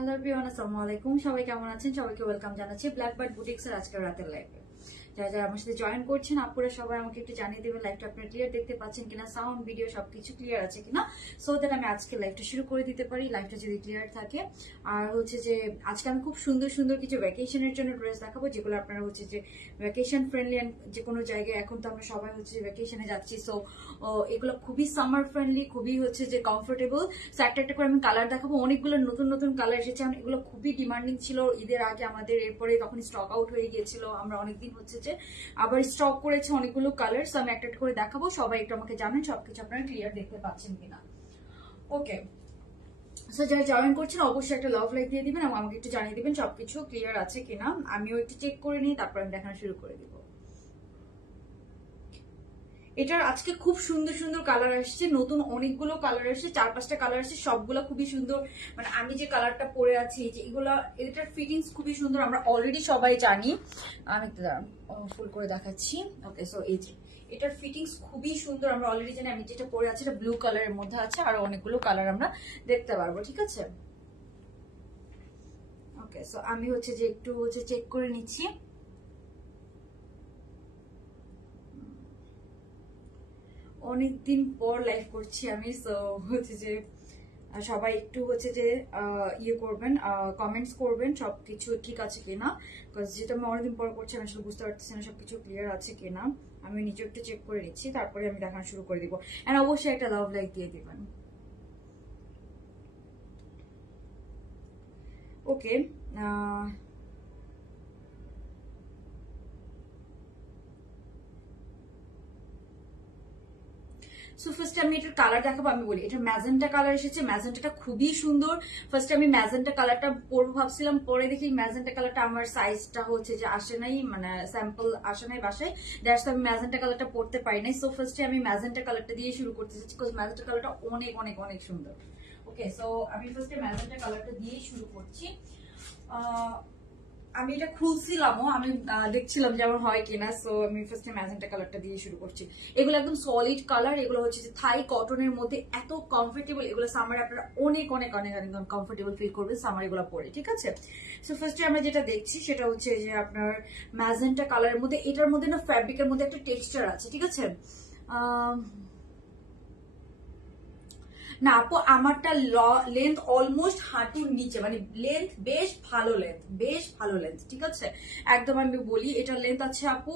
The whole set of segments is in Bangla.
হ্যালো এভরিওয়ান, আসসালামু আলাইকুম। সবাই কেমন আছেন? সবাইকে ওয়েলকাম জানাচ্ছি ব্ল্যাক বার্ড বুটিক্স এর আজকের রাতের লাইভে। যারা যারা আমার সাথে জয়েন করছেন, আপুরা সবাই আমাকে একটু জানিয়ে দেবেন লাইভটা আপনারা ক্লিয়ার দেখতে পাচ্ছেন কিনা, সাউন্ড ভিডিও সবকিছু ক্লিয়ার আছে কিনা, সো দ্যাট আমি আজকে লাইভটা শুরু করে দিতে পারি, লাইভটা যদি ক্লিয়ার থাকে। আর হচ্ছে যে আজকে আমি খুব সুন্দর সুন্দর কিছু ভ্যাকেশনের জন্য ড্রেস দেখাবো, যেগুলো আপনারা হচ্ছে যে ভ্যাকেশন ফ্রেন্ডলি অ্যান্ড যে কোনো জায়গায়, এখন তো আমরা সবাই হচ্ছে যে ভ্যাকেশনে যাচ্ছি, সো এগুলো খুবই সামার ফ্রেন্ডলি, খুবই হচ্ছে যে কমফোর্টেবল। সো একটা একটা করে আমি কালার দেখাবো, অনেকগুলো নতুন নতুন কালার এসেছে, এগুলো খুবই ডিমান্ডিং ছিল ঈদের আগে আমাদের, এরপরে তখন স্টক আউট হয়ে গিয়েছিল, আমরা অনেকদিন হচ্ছে যে আবার স্টক করেছে অনেকগুলো কালার। সো আমি একটা একটা করে দেখাবো, সবাই একটু আমাকে জানেন সবকিছু আপনারা ক্লিয়ার দেখতে পাচ্ছেন কিনা। ওকে, সো যারা জয়েন করছেন অবশ্যই একটা লাভ লাইক দিয়ে দিবেন এবং আমাকে একটু জানিয়ে দিবেন সবকিছু ক্লিয়ার আছে কিনা, আমিও একটু চেক করে নিই, তারপর আমি দেখানো শুরু করে দিব। এটার আজকে খুব সুন্দর সুন্দর কালার আসছে, নতুন অনেকগুলো কালার আসছে, 4-5টা কালার আসছে, সবগুলো খুবই সুন্দর। মানে আমি যে কালারটা পরে আছি, যে এগুলা, এটার ফিটিংস খুবই সুন্দর, আমরা অলরেডি সবাই জানি। আমি ফুল করে দেখাচ্ছি। ওকে, সো এই যে এটার ফিটিংস খুবই সুন্দর, আমরা অলরেডি জানি। আমি যেটা পরে আছি এটা ব্লু কালারের মধ্যে আছে, আর অনেকগুলো কালার আমরা দেখতে পারবো, ঠিক আছে। ওকে, সো আমি হচ্ছে যে একটু হচ্ছে চেক করে নিচ্ছি। অনেকদিন পর লাইভ করছি আমি, সো হচ্ছে যে সবাই একটু হচ্ছে যে ইয়ে করবেন, কমেন্টস করবেন সবকিছু ঠিক আছে কিনা, বিকজ যেটা আমি অনেকদিন পর করছি আমি আসলে বুঝতে পারতেছি না সবকিছু ক্লিয়ার আছে কিনা। আমি নিজে একটু চেক করে নিচ্ছি, তারপরে আমি দেখানো শুরু করে দিব। এন্ড অবশ্যই একটা লাভ লাইক দিয়ে দিবেন। ওকে, সো ফার্স্ট আমি এটার কালার দেখাবো। আমি বলি এটা ম্যাজেন্টা কালার এসেছে, ম্যাজেন্টাটা খুবই সুন্দর। ফার্স্ট আমি ম্যাজেন্টা কালারটা পরবো ভাবছিলাম, পরে দেখি ম্যাজেন্টা কালারটা আমার সাইজটা হচ্ছে যে আসে নাই, মানে স্যাম্পল আসে নাই বাসায়, দ্যাটস আমি ম্যাজেন্টা কালারটা পরতে পারি নাই। সো ফার্স্টে আমি ম্যাজেন্টা কালারটা দিয়ে শুরু করতে চাচ্ছি, বিকজ ম্যাজেন্টা কালারটা অনেক অনেক অনেক সুন্দর। ওকে, সো আমি ফার্স্টে ম্যাজেন্টা কালারটা দিয়ে শুরু করছি। আমি এটা খুলছিলামও, আমি দেখছিলাম যে আমার হয় কিনা, সো আমি ফার্স্টে ম্যাজেন্টা কালারটা দিয়ে শুরু করছি। এগুলো একদম সলিড কালার, এগুলো হচ্ছে যে থাই কটনের মধ্যে, এত কমফোর্টেবল, এগুলো সামারে আপনারা অনেক অনেক অনেক অনেক কমফোর্টেবল ফিল করবেন সামার এগুলো পরে, ঠিক আছে। সো ফার্স্টে আমরা যেটা দেখছি সেটা হচ্ছে যে আপনার ম্যাজেন্টা কালারের মধ্যে, এটার মধ্যে না ফ্যাব্রিকের মধ্যে একটা টেক্সচার আছে, ঠিক আছে। না আপু, আমারটা লেন্থ অলমোস্ট হাঁটুর নিচে, মানে লেন্থ বেশ ভালো, লেন্থ বেশ ভালো লেন্থ, ঠিক আছে। একদম আমি বলি এটার লেন্থ আছে আপু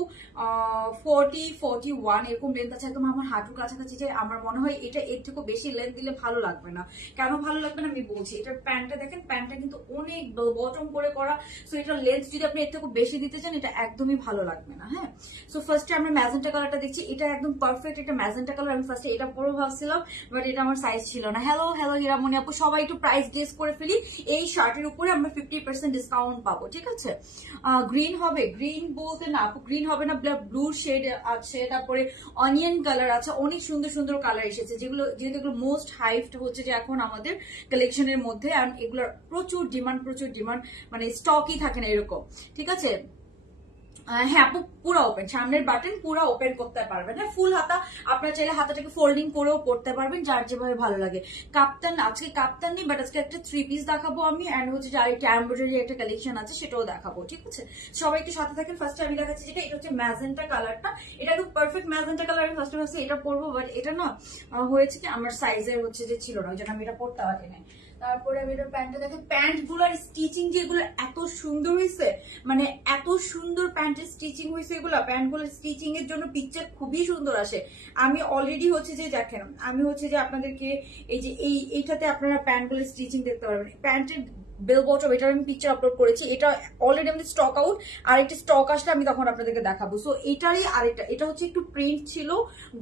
40-41 এরকম লেন্থ আছে, একদম আমার হাঁটুর কাছাকাছি। যে আমার মনে হয় এটা এর থেকেও বেশি লেন্থ দিলে ভালো লাগবে না। কেন ভালো লাগবে না আমি বলছি, এটার প্যান্টটা দেখেন, প্যান্টটা কিন্তু অনেক বটম করে করা, সো এটার লেন্থ যদি আপনি এর থেকে বেশি দিতে চান এটা একদমই ভালো লাগবে না। হ্যাঁ, সো ফার্স্টে আমরা ম্যাজেন্টা কালারটা দেখছি, এটা একদম পারফেক্ট একটা ম্যাজেন্টা কালার। আমি ফার্স্টে এটা পরে ভাবছিলাম, বাট এটা আমার সাইজ ছিল না। হ্যালো হ্যালো হিরামণি আপু, সবাই একটু প্রাইস গেস করে ফেলি। এই শার্টের উপরে আমরা 50% ডিসকাউন্ট পাবো, ঠিক আছে। গ্রিন হবে, গ্রিন বলতে না আপু গ্রিন হবে না, ব্লু শেড আছে, তারপরে অনিয়ন কালার আছে, অনেক সুন্দর সুন্দর কালার এসেছে, যেগুলো যেহেতু এগুলো মোস্ট হাইপড হচ্ছে যে এখন আমাদের কালেকশনের মধ্যে, আর এগুলোর প্রচুর ডিমান্ড, প্রচুর ডিমান্ড, মানে স্টকই থাকে না এরকম, ঠিক আছে। হ্যাঁ আপু, পুরো ওপেন, সামনের বাটন পুরো ওপেন করতে পারবেন। হ্যাঁ, ফুল হাতা, আপনার চাইলে হাতাটাকে ফোল্ডিং করেও পড়তে পারবেন, যার যেভাবে ভালো লাগে। কাপ্তান, আজকে কাপ্তান নেই, বাট আজকে একটা 3 পিস দেখাবো আমি, এন্ড হচ্ছে যে আরেকটা এমব্রয়ডারি একটা কালেকশন আছে, সেটাও দেখাবো, ঠিক আছে। সবাইকে সাথে থাকেন। ফার্স্টে আমি দেখাচ্ছি যেটা, এটা হচ্ছে ম্যাজেন্টা কালারটা, এটা একদম পারফেক্ট ম্যাজেন্টা কালার। আমি ফার্স্টে ভাবছি এটা পরবো, বাট এটা না হয়েছে কি আমার সাইজের হচ্ছে যে ছিল না, ওই জন্য আমি এটা পরতে পারি না। তারপরে আমি এটা প্যান্টটা দেখেন, প্যান্ট গুলোর স্টিচিং যেগুলো এত সুন্দর হয়েছে, মানে এত সুন্দর প্যান্টের স্টিচিং হয়েছে, এগুলো প্যান্ট গুলোর স্টিচিং এর জন্য পিকচার খুবই সুন্দর আসে। আমি অলরেডি হচ্ছে যে দেখেন, আমি হচ্ছে যে আপনাদেরকে এই যে এইটাতে আপনারা প্যান্ট গুলোর স্টিচিং দেখতে পারবেন, প্যান্টের বেল বটম, এটার আমি পিকচার আপলোড করেছি, এটা অলরেডি আমাদের স্টক আউট, আর একটা স্টক আসলে আমি তখন আপনাদেরকে দেখাবো। সো এটারই আরেকটা, এটা হচ্ছে একটু প্রিন্ট ছিল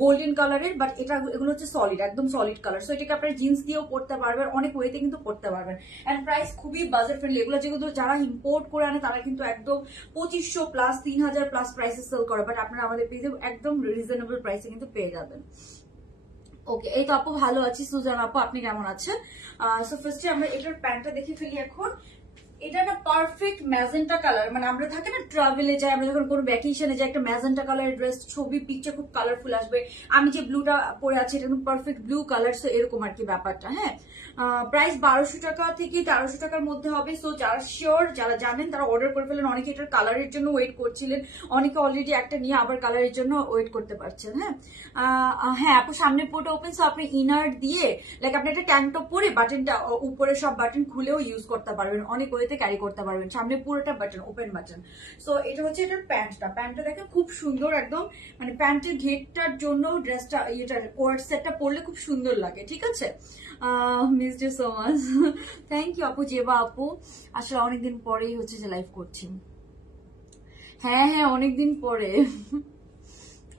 গোল্ডেন কালারের, বাট এটা এগুলো হচ্ছে সলিড, একদম সলিড কালার। সো এটাকে আপনারা জিন্স দিয়েও পড়তে পারবেন, অনেক ওয়েতে কিন্তু পড়তে পারবেন, এন্ড প্রাইস খুবই বাজেট ফ্রেন্ডলি। এগুলো যেগুলো যারা ইম্পোর্ট করে আনে তারা কিন্তু একদম 2500 প্লাস 3000 প্লাস প্রাইসে সেল করে, বাট আপনারা আমাদের পেজে একদম রিজনেবল প্রাইসে কিন্তু পেয়ে যাবেন। ওকে, এই তো আপু ভালো আছি। সুজান আপু, আপনি কেমন আছেন? সো ফার্স্টে আমরা এটার প্যান্টটা দেখে ফেলি এখন। এটা না পারফেক্ট ম্যাজেন্টা কালার, মানে আমরা থাকে না ট্রাভেলে যাই, আমরা যখন কোনো ভ্যাকেশনে যাই একটা ম্যাজেন্টা কালারের ড্রেস, ছবি পিকচার খুব কালারফুল আসবে। আমি যে ব্লুটা পরে আছি এটা কিন্তু পারফেক্ট ব্লু কালার, সো এরকম আর কি ব্যাপারটা। হ্যাঁ, প্রাইস 1200 টাকা থেকে 1300 টাকার মধ্যে হবে। সো যারা শিওর, যারা জানেন তারা অর্ডার করে ফেলেন। অনেকে এটার কালারের জন্য ওয়েট করছিলেন, অনেকে অলরেডি একটা নিয়ে আবার কালারের জন্য ওয়েট করতে পারছেন। হ্যাঁ হ্যাঁ আপু, সামনের পোর্টটা ওপেন, সো আপনি ইনার দিয়ে লাইক আপনি একটা ট্যাঙ্ক টপ পরে বাটনটা উপরে সব বাটন খুলেও ইউজ করতে পারবেন, অনেক ওয়েতে ক্যারি করতে পারবেন। সামনে পুরোটা বাটন, ওপেন বাটন। সো এটা হচ্ছে এটার প্যান্টটা দেখেন খুব সুন্দর একদম, মানে প্যান্টের ঘেরটার জন্য ড্রেসটা এটা কোয়ার্ড সেটটা পরলে খুব সুন্দর লাগে। ঠিক আছে, missed you so much, thank you আপু। জেবা আপু, আসলে অনেকদিন পরেই হচ্ছে যে লাইভ করছি। হ্যাঁ হ্যাঁ অনেকদিন পরে,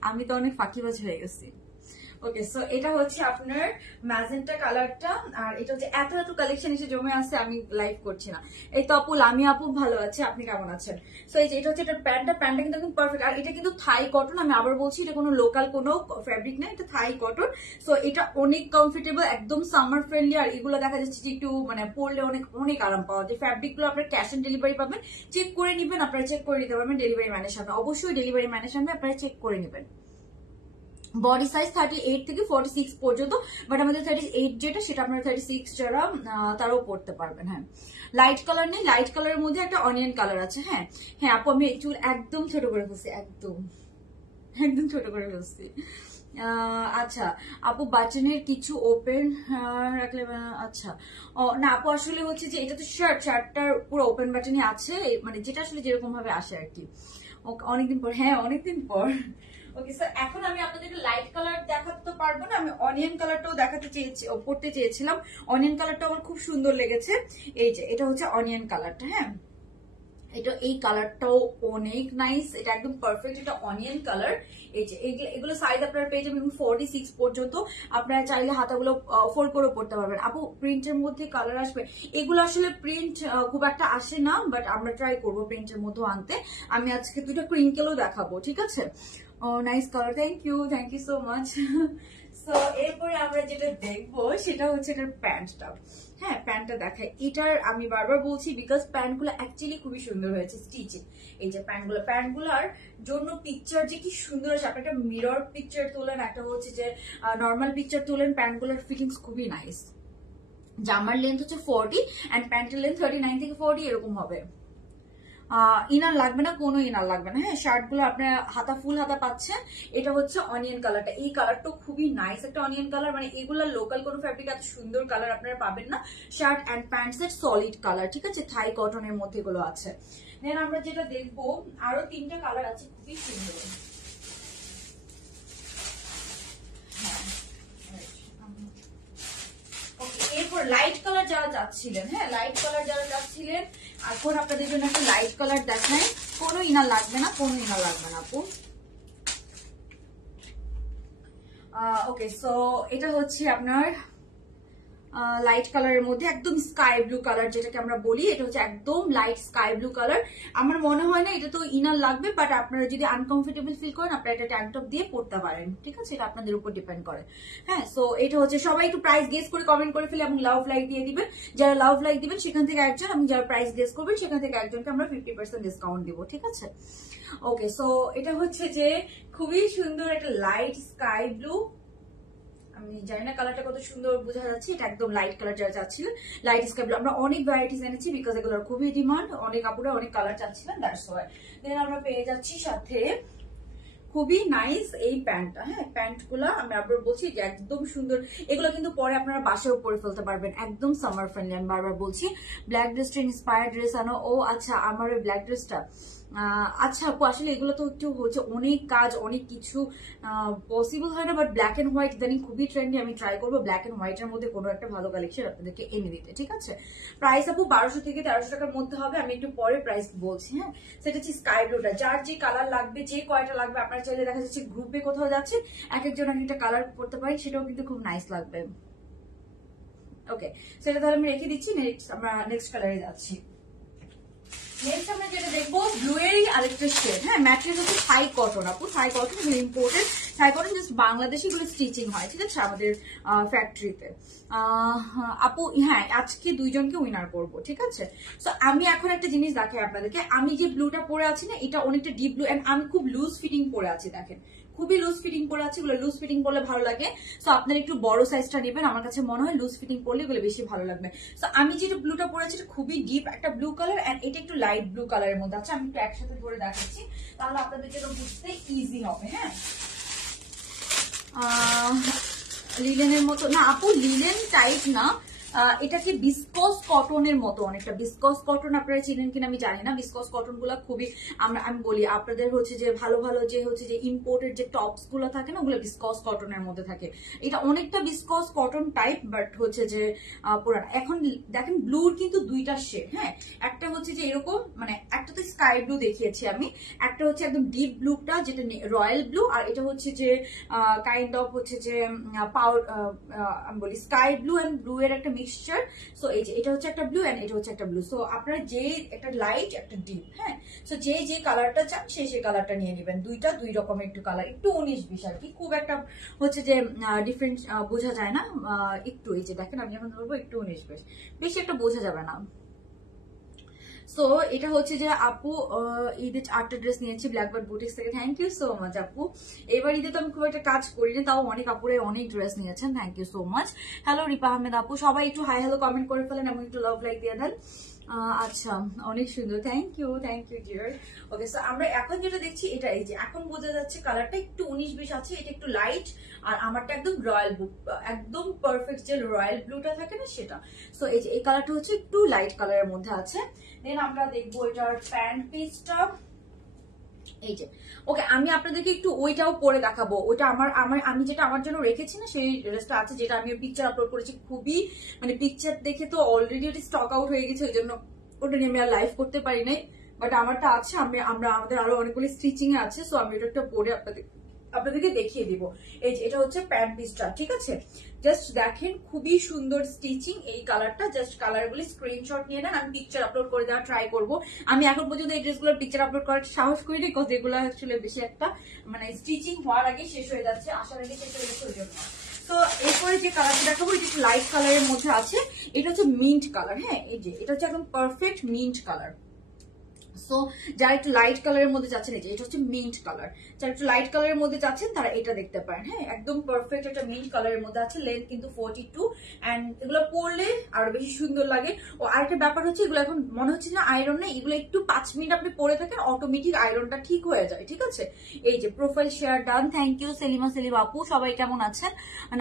আমি তো অনেক ফাঁকিবাজ হয়ে গেছি। ওকে, সো এটা হচ্ছে আপনার ম্যাজেন্টা কালারটা, আর এটা হচ্ছে এত এত কালেকশন এসে জমে আছে, আমি লাইভ করছি না। এই তো আপু, লামি আপু ভালো আছে, আপনি কেমন আছেন? সো এটা হচ্ছে এটা প্যান্টটা কিন্তু একদম পারফেক্ট, আর এটা কিন্তু থাই কটন। আমি আবার বলছি এটা কোনো লোকাল কোনো ফ্যাব্রিক না, এটা থাই কটন। সো এটা অনেক কমফোর্টেবল, একদম সামার ফ্রেন্ডলি, আর এগুলো দেখা যাচ্ছে যে একটু মানে পরলে অনেক অনেক আরাম পাওয়া যায়। ফ্যাব্রিক গুলো আপনার ক্যাশ অন ডেলিভারি পাবেন, চেক করে নিবেন, আপনারা চেক করে নিতে পারবেন ডেলিভারি ম্যানের সামনে। অবশ্যই ডেলিভারি ম্যানের সামনে আপনারা চেক করে নেবেন। বডি সাইজ 38 থেকে 46 পর্যন্ত, বাট আমাদের 38 যেটা সেটা আপনারা 36 যারা তারাও পড়তে পারবেন। হ্যাঁ, লাইট কালার নেই, লাইট কালারের মধ্যে একটা অনিয়ন কালার আছে। হ্যাঁ হ্যাঁ আপু, আমি চুল একদম ছোট করে ফেলছি, একদম একদম ছোট করে ফেলছি। আচ্ছা আপু, বাটনের কিছু ওপেন রাখলে আচ্ছা না আপু, আসলে হচ্ছে যে এটা তো শার্টটার পুরো ওপেন বাটনই আছে, মানে যেটা আসলে যেরকম ভাবে আসে আর কি। অনেকদিন পর, হ্যাঁ অনেকদিন পর। ওকে স্যার, এখন আমি আপনাদেরকে লাইট কালার দেখাতে তো পারবো না, আমি অনিয়ন কালারটাও দেখাতে চেয়েছি, পড়তে চেয়েছিলাম। অনিয়ন কালারটা আমার খুব সুন্দর লেগেছে। এই যে এটা হচ্ছে অনিয়ন কালারটা। হ্যাঁ, এটা এই কালারটাও অনেক নাইস, এটা একদম পারফেক্ট, এটা অনিয়ন কালার। এই যে এগুলো সাইজ আপনারা পেয়ে যাবেন 46 পর্যন্ত। আপনারা চাইলে হাতাগুলো ফোল্ড করে পড়তে পারবেন। আপু, প্রিন্টের মধ্যে কালার আসবে? এগুলো আসলে প্রিন্ট খুব একটা আসে না, বাট আমরা ট্রাই করবো প্রিন্টের মধ্যে আনতে। আমি আজকে দুইটা ক্রিঙ্কেলও দেখাবো, ঠিক আছে? Oh nice colour, thank you so much. So এরপরে আমরা যেটা দেখবো সেটা হচ্ছে এটার প্যান্টটা। হ্যাঁ, প্যান্টটা দেখাই। এটার আমি বারবার বলছি বিকজ প্যান্টগুলো অ্যাকচুয়ালি খুবই সুন্দর হয়েছে স্টিচিং। এই যে প্যান্টগুলোর জন্য পিকচার যে কি সুন্দর আছে, আপনি একটা মিরর পিকচার তোলেন, একটা হচ্ছে যে নর্মাল পিকচার তোলেন, প্যান্টগুলোর ফিটিংস খুবই নাইস। জামার লেন্থ হচ্ছে 40 অ্যান্ড প্যান্টের লেন্থ 39 থেকে 40 এরকম হবে। ইনার লাগবে না, কোনো ইনার লাগবে না। হ্যাঁ, শার্ট গুলো আপনার হাতা ফুল হাতা পাচ্ছেন। এটা হচ্ছে অনিয়ন কালারটা, এই কালারটা খুবই নাইস একটা অনিয়ন কালার, মানে এগুলা লোকাল কোনো ফ্যাব্রিক এত সুন্দর কালার আপনারা পাবেন না। শার্ট অ্যান্ড প্যান্টস এর সলিড কালার, ঠিক আছে, থাই কটনের মধ্যে এগুলো আছে। দেন আমরা যেটা দেখবো, আরো 3টা কালার আছে খুবই সুন্দর। এরপর লাইট কালার যারা চাচ্ছিলেন, হ্যাঁ লাইট কালার যারা চাচ্ছিলেন, এখন আপনাদের জন্য একটা লাইট কালার দেখাই। কোনো ইনার লাগবে না, কোনো ইনার লাগবে না আপু। ওকে, সো এটা হচ্ছে আপনার লাইট কালারের মধ্যে একদম স্কাই ব্লু কালার, যেটাকে আমরা বলি, এটা হচ্ছে একদম লাইট স্কাই ব্লু কালার। আমার মনে হয় না এটা তো ইনার লাগবে, বাট আপনারা যদি আনকমফোর্টেবল ফিল করেন আপনারা এটা ট্যাঙ্ক টপ দিয়ে পড়তে পারেন, ঠিক আছে, এটা আপনাদের উপর ডিপেন্ড করে। হ্যাঁ, সো এটা হচ্ছে, সবাই একটু প্রাইস গেস করে কমেন্ট করে ফেলে এবং লাভ লাইক দিয়ে দিবেন। যারা লাভ লাইক দিবেন সেখান থেকে একজন, এবং যারা প্রাইস গেস করবেন সেখান থেকে একজনকে আমরা 50% ডিসকাউন্ট দিব, ঠিক আছে? ওকে, সো এটা হচ্ছে যে খুবই সুন্দর একটা লাইট স্কাই ব্লু। আমি জানি না কালারটা কত সুন্দর বোঝা যাচ্ছে, এটা একদম লাইট কালার যারা চাচ্ছিলেন, লাইট স্কাই ব্লু। আমরা অনেক ভ্যারাইটিস এনেছি বিকজ এগুলোর খুবই ডিমান্ড, অনেক আপুরা অনেক কালার চাচ্ছিলেন, দ্যাটস ওয়াই। দেন আমরা পেয়ে যাচ্ছি সাথে খুবই নাইস এই প্যান্টটা। হ্যাঁ, প্যান্ট গুলা আমি আবার বলছি যে একদম সুন্দর, এগুলো কিন্তু পরে আপনারা বাসায় পরে ফেলতে পারবেন, একদম সামার ফ্রেন্ডলি। আমি বারবার বলছি ব্ল্যাক ড্রেসটা ইন্সপায়ার্ড ড্রেস আনো। ও আচ্ছা, আমার ওই ব্ল্যাক ড্রেসটা, আচ্ছা আপু, আসলে এগুলো তো একটু হচ্ছে অনেক কাজ, অনেক কিছু পসিবল হয় না, বাট ব্ল্যাক এন্ড হোয়াইট ইদানিং খুবই ট্রেন্ডি। আমি ট্রাই করবো ব্ল্যাক এন্ড হোয়াইটের মধ্যে কোনো একটা ভালো কালেকশন আপনাদেরকে এনে দিতে, ঠিক আছে? প্রাইস আপু 1200 থেকে 1300 টাকার মধ্যে হবে, আমি একটু পরে প্রাইস বলছি। হ্যাঁ, সেটা হচ্ছে স্কাই ব্লুটা, যার যে কালার লাগবে, যে কয়টা লাগবে আপনারা চাইলে দেখা যাচ্ছে গ্রুপে কোথাও যাচ্ছে এক একজন এক একটা কালার করতে পারেন, সেটাও কিন্তু খুব নাইস লাগবে। ওকে, সেটা তাহলে আমি রেখে দিচ্ছি, আমরা নেক্সট কালারে যাচ্ছি। নেক্সট আমরা যেটা দেখবো ব্লু এরই আরেকটা শেড, হ্যাঁ ম্যাটেরিয়াল হচ্ছে থাই কটন আপু, থাই কটন এগুলো ইম্পোর্টেড, থাই কটন জাস্ট বাংলাদেশে এগুলো স্টিচিং হয়, ঠিক আছে আমাদের ফ্যাক্টরিতে। আপু হ্যাঁ আজকে দুইজনকে উইনার করবো, ঠিক আছে। সো আমি এখন একটা জিনিস দেখাই আপনাদেরকে, আমি যে ব্লুটা পরে আছি না এটা অনেকটা ডিপ ব্লু, এন্ড আমি খুব লুজ ফিটিং পরে আছি, দেখেন খুবই লুজ ফিটিং পরে আছে, এগুলো লুজ ফিটিং পরলে ভালো লাগে। সো আপনারা একটু বড় সাইজটা নেবেন, আমার কাছে মনে হয় লুজ ফিটিং পরলে এগুলো বেশি ভালো লাগবে। সো আমি যেটা ব্লুটা পরেছি এটা খুবই ডিপ একটা ব্লু কালার, এন্ড এটা একটু লাইট ব্লু কালারের মধ্যে আছে। আমি একটু একসাথে ধরে দেখাচ্ছি তাহলে আপনাদের জন্য বুঝতে ইজি হবে। হ্যাঁ লিলেনের মতো না আপু, লিলেন টাইপ না, এটা কি বিসকস কটনের মতো অনেকটা, বিসকস কটন আপনারা চিনেন কিনা আমি জানি না। বিসকস কটন গুলা খুবই আমি বলি আপনাদের হচ্ছে যে ভালো ভালো যে হচ্ছে যে ইম্পোর্টেড যে টপস গুলো থাকে না ওগুলো বিসকস কটনের মধ্যে থাকে, এটা অনেকটা বিসকস কটন টাইপ বাট হচ্ছে যে পুরান। এখন দেখেন ব্লুর কিন্তু দুইটা শেড, হ্যাঁ একটা হচ্ছে যে এরকম মানে একটা তো স্কাই ব্লু দেখিয়েছি আমি, একটা হচ্ছে একদম ডিপ ব্লুটা যেটা রয়্যাল ব্লু, আর এটা হচ্ছে যে কাইন্ড অফ হচ্ছে যে আমি বলি স্কাই ব্লু এন্ড ব্লু এর একটা মিক্সচার। সো এই যে এটা হচ্ছে একটা ব্লু এন্ড এটা হচ্ছে একটা ব্লু। সো আপনারা যে একটা লাইট একটা ডিপ, হ্যাঁ সো যে যে কালারটা চান সেই কালারটা নিয়ে নেবেন, দুইটা দুই রকমের একটু কালার, একটু 19-20 আর কি, খুব একটা হচ্ছে যে ডিফারেন্ট বোঝা যায় না, একটু এই যে দেখেন আমি যখন বলবো একটু 19-20 বেশি একটা বোঝা যাবে না। সো এটা হচ্ছে যে আপু ঈদের 8টা ড্রেস নিয়েছি ব্ল্যাকবার্ড বুটিক্স থেকে, থ্যাংক ইউ সো মাচ আপু। এবার ঈদে তো আমি খুব একটা কাজ করিনি, তাও অনেক আপুরে অনেক ড্রেস নিয়েছেন, thank you so much. Hello Ripa Ahmed আপু, সবাই একটু হাই হ্যালো কমেন্ট করে ফেলেন এবং একটু লাভ লাইক দিয়ে দেন। আচ্ছা অনেক সুন্দর, thank you dear. Okay so আমরা এখন যেটা দেখছি এটা এই যে এখন বোঝা যাচ্ছে কালারটা একটু 19-20 আছে, এটা একটু লাইট, আর আমারটা একদম রয়্যাল ব্লু, একদম পারফেক্ট যে রয়্যাল ব্লুটা থাকে না সেটা। সো এই যে এই কালারটা হচ্ছে একটু লাইট কালারের মধ্যে আছে। দেন আমরা দেখবো এটার প্যান্ট পিসটা এই যে। ওকে আমি আপনাদেরকে একটু ওইটাও পরে দেখাবো, ওইটা আমি যেটা আমার জন্য রেখেছি না সেই ড্রেসটা আছে, যেটা আমি পিকচার আপলোড করেছি, খুবই মানে পিকচার দেখে তো অলরেডি ওটা স্টক আউট হয়ে গেছে, ওই জন্য ওটা নিয়ে আমি আর লাইভ করতে পারি নাই, বাট আমারটা আছে, আমাদের আরো অনেকগুলি স্টিচিং এ আছে। সো আমি এটা একটা পরে আপনাদেরকে দেখিয়ে দিব। এই যে এটা হচ্ছে প্যান্ট পিসটা, ঠিক আছে জাস্ট দেখেন খুবই সুন্দর স্টিচিং, এই কালারটা জাস্ট কালারগুলি স্ক্রিনশট নিয়ে নেন, আমি পিকচার আপলোড করে দেওয়ার ট্রাই করবো। আমি এখন পর্যন্ত এই ড্রেসগুলোর পিকচার আপলোড করার সাহস করিনি, বিকজ এগুলো আসলে বেশি একটা মানে স্টিচিং হওয়ার আগে শেষ হয়ে যাচ্ছে, আসার আগে শেষ হয়ে যাচ্ছে ওই জন্য। তো এরপরে যে কালারটা দেখাবো এটা একটু লাইট কালারের মধ্যে আছে, এটা হচ্ছে মিন্ট কালার, হ্যাঁ এই যে এটা হচ্ছে একদম পারফেক্ট মিন্ট কালার। সো যারা একটু লাইট কালারের মধ্যে যাচ্ছেন এই যে এটা হচ্ছে মিন্ট কালার, যারা একটু লাইট কালারের মধ্যে যাচ্ছেন তারা এটা দেখতে পারেন, হ্যাঁ একদম পারফেক্ট একটা মিন্ট কালারের মধ্যে আছে, লেন্থ কিন্তু 42 এন্ড এগুলো পরলে আরো বেশি সুন্দর লাগে। ও আরেকটা ব্যাপার হচ্ছে এগুলো এখন মনে হচ্ছে না আয়রন নেই, এগুলো একটু 5 মিনিট আপনি পরে থাকেন অটোমেটিক আয়রনটা ঠিক হয়ে যায়, ঠিক আছে। এই যে profile share done, thank you Selim আপু, সবাই কেমন আছেন।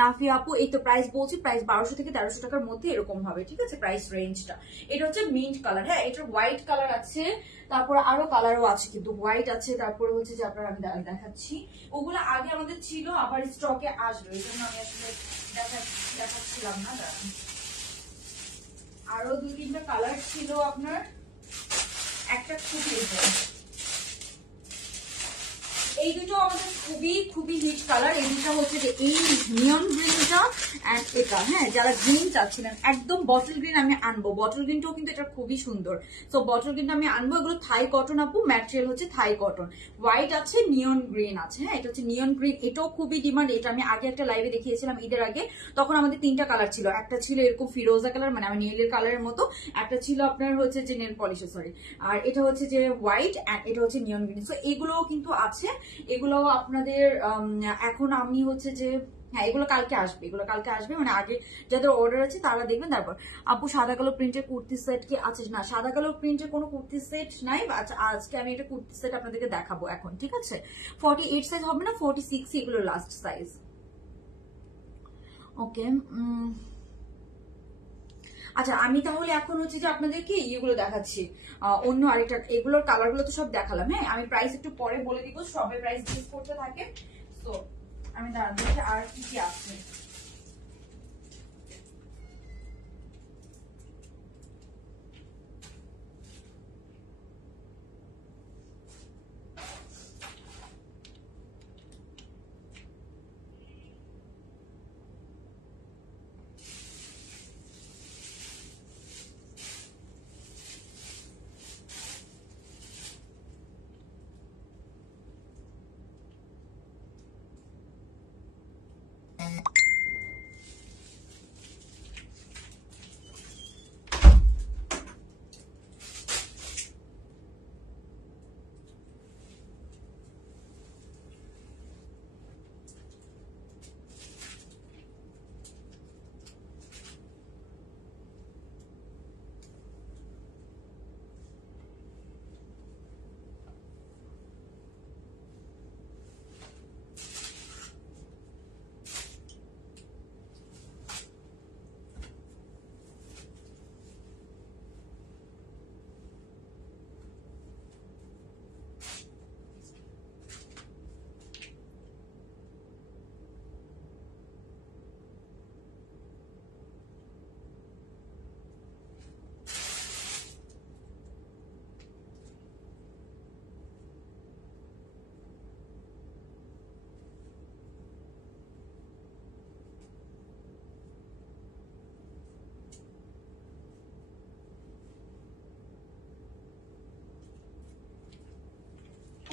নাফিয়া আপু এই তো প্রাইস বলছি, প্রাইস 1200 থেকে 1300 টাকার মধ্যে এরকম হবে, ঠিক আছে প্রাইস রেঞ্জটা। এটা হচ্ছে মিন্ট কালার, হ্যাঁ এটার হোয়াইট কালার আছে, তারপরে আরো কালারও আছে কিন্তু হোয়াইট আছে, তারপরে হচ্ছে যে আপনার আমি দেখাচ্ছি ওগুলো আগে আমাদের ছিল আবার স্টকে আসবে, এই জন্য আমি আসলে দেখাচ্ছিলাম না। আরো 2-3টা কালার ছিল আপনার, একটা খুবই এই দুটো আমাদের খুবই হিট কালার, এই দুটো হচ্ছে যে এই নিয়ন গ্রিনটা এন্ড এটা, হ্যাঁ যারা গ্রিন চাচ্ছিলেন একদম বটল গ্রিন আমি আনবো, বটল গ্রিনটাও কিন্তু এটা খুবই সুন্দর। সো বটল গ্রিনটা আমি আনবো, এগুলো থাই কটন আপু, ম্যাটেরিয়াল হচ্ছে থাই কটন, হোয়াইট আছে নিয়ন গ্রিন আছে, হ্যাঁ এটা হচ্ছে নিয়ন গ্রিন, এটাও খুবই ডিমান্ড, এটা আমি আগে একটা লাইভে দেখিয়েছিলাম ঈদের আগে, তখন আমাদের 3টা কালার ছিল, একটা ছিল এরকম ফিরোজা কালার মানে আমি নেইলের কালারের মতো, একটা ছিল আপনার হচ্ছে যে নেল পলিশ সরি, আর এটা হচ্ছে যে হোয়াইট এন্ড এটা হচ্ছে নিয়ন গ্রিন। সো এগুলোও কিন্তু আছে, এগুলো আপনাদের এখন আমি হচ্ছে যে হ্যাঁ এগুলো কালকে আসবে মানে আগে যাদের অর্ডার আছে তারা দেখবেন। তারপর আপু সাদা কালো প্রিন্টের কুর্তি সেট কি আছে, না সাদা কালো প্রিন্টের কোনো কুর্তি সেট নাই, আচ্ছা আজকে আমি একটা কুর্তি সেট আপনাদেরকে দেখাবো এখন, ঠিক আছে 48 সাইজ হবে না 46 এগুলো লাস্ট সাইজ। ওকে আচ্ছা আমি তাহলে এখন হচ্ছে যে আপনাদেরকে ইয়েগুলো দেখাচ্ছি, অন্য আরেকটা, এগুলোর কালারগুলো তো সব দেখালাম, হ্যাঁ আমি প্রাইস একটু পরে বলে দিব, সবাই প্রাইস গেস করতে থাকে। তো আমি দেখি আর কি কি আছে।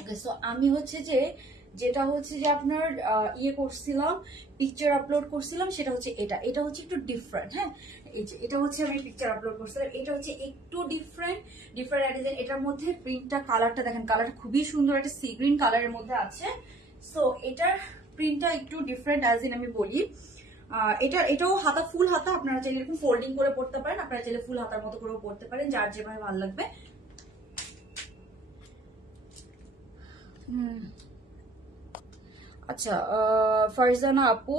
ওকে, সো আমি হচ্ছে যে যেটা হচ্ছে যে আপনার ইয়ে করছিলাম, পিকচার আপলোড করছিলাম, সেটা হচ্ছে এটা। এটা হচ্ছে একটু ডিফারেন্ট, হ্যাঁ, এই যে এটা হচ্ছে আমি পিকচার আপলোড করছিলাম, এটা হচ্ছে একটু ডিফারেন্ট ডিজাইন। এটার মধ্যে প্রিন্টটা, কালারটা দেখেন, কালারটা খুবই সুন্দর, একটা সি গ্রিন কালারের মধ্যে আছে। সো এটার প্রিন্টটা একটু ডিফারেন্ট অ্যাজ ইন আমি বলি। এটাও হাতা, ফুল হাতা, আপনারা চাইলে এরকম ফোল্ডিং করে পড়তে পারেন, আপনারা চাইলে ফুল হাতার মতো করেও পড়তে পারেন, যার যেভাবে ভালো লাগবে। আচ্ছা, ফারজানা আপু,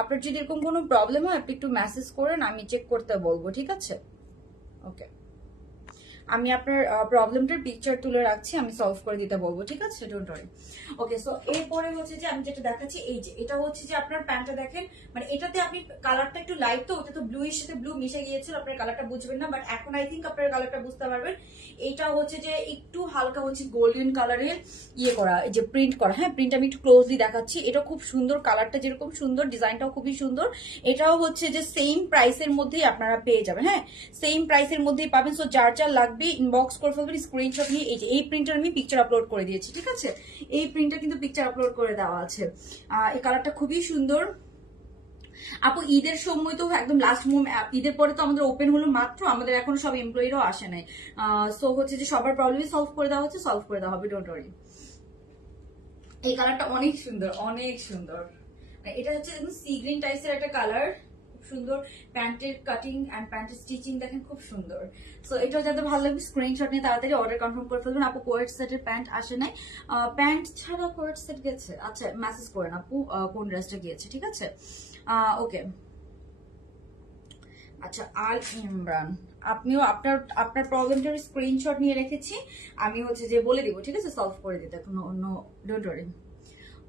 আপনার যদি এরকম কোনো প্রবলেম হয় আপনি একটু মেসেজ করেন, আমি চেক করতে বলবো, ঠিক আছে? ওকে, আমি আপনার প্রবলেমটার পিকচার তুলে রাখছি, আমি সলভ করে দিতে বলবো, ঠিক আছে? Don't worry. ওকে, সো এরপরে হচ্ছে যে আমি যেটা দেখাচ্ছি, এই যে এটা হচ্ছে যে আপনার প্যান্টটা দেখেন, মানে এটাতে আপনি কালারটা একটু লাইট, তো ওটা তো ব্লু এর সাথে ব্লু মিশে গিয়েছিল, আপনার কালারটা বুঝবেন না, বাট এখন আই থিঙ্ক আপনার কালারটা বুঝতে পারবেন। এইটা হচ্ছে যে একটু হালকা হচ্ছে গোল্ডেন কালারের ইয়ে করা, এই যে প্রিন্ট করা, হ্যাঁ, প্রিন্ট আমি একটু ক্লোজলি দেখাচ্ছি। এটা খুব সুন্দর, কালারটা যেরকম সুন্দর, ডিজাইনটাও খুবই সুন্দর। এটাও হচ্ছে যে সেম প্রাইসের মধ্যেই আপনারা পেয়ে যাবেন, হ্যাঁ, সেম প্রাইসের মধ্যেই পাবেন। সো যার যার লাগবে ইনবক্স করে ফেলবেন, স্ক্রিনশট নিয়ে। এই যে এই প্রিন্টার আমি পিকচার আপলোড করে দিয়েছি, ঠিক আছে? এই প্রিন্টার কিন্তু পিকচার আপলোড করে দেওয়া আছে। এই কালারটা খুবই সুন্দর। আপু ঈদের সময় তো একদম লাস্ট মোমেন্ট, ঈদের পরে তো আমাদের ওপেন হলো মাত্র, আমাদের এখনো সব এমপ্লয়িরাও আসে নাই। সো হচ্ছে যে সবার প্রবলেমই সলভ করে দেওয়া হচ্ছে, সলভ করে দেওয়া হবে, ডোন্ট ওয়ারি। এই কালারটা অনেক সুন্দর, অনেক সুন্দর। এটা হচ্ছে একদম সি গ্রিন টাইপের একটা কালার, সুন্দর। প্যান্টের কাটিং এন্ড প্যান্টের স্টিচিং দেখেন, খুব সুন্দর। সো এটা যাদের ভালো লাগবে স্ক্রিনশট নিয়ে তাড়াতাড়ি অর্ডার কনফার্ম করে ফেলবেন। আপু কোয়েট সেটের প্যান্ট আসে নাই, প্যান্ট ছাড়া কোয়েট সেট গেছে, আচ্ছা মেসেজ করেন আপু কোন ড্রেসটা গিয়েছে, ঠিক আছে? ওকে, আচ্ছা, আল ইমরান, আপনিও আপনার আপনার প্রবলেমটার স্ক্রিনশট নিয়ে রেখেছি, আমি হচ্ছে যে বলে দিব, ঠিক আছে? সলভ করে দিতে, কোনো অন্য, ডোন্ট ওয়ারি।